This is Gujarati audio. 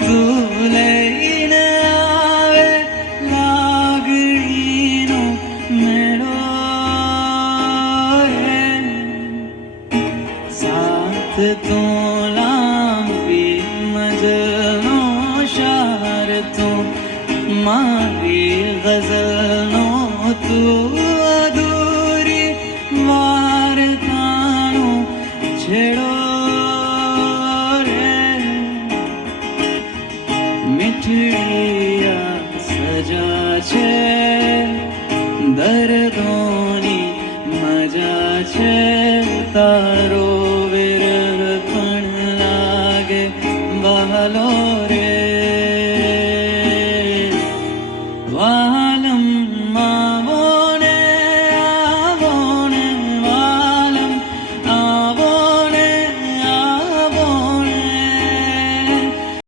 તું લઈને આવે લાગણીનો મેળો રે, સાથ તું લાંબી મજલનો શાર, તું મારી ગઝલનો તું અધૂરી વાર્તાનો છેડો રે, મીઠડી સજા છે દર્દોની મજા છે, તારો વિરહ પણ લાગે બહાલો રે.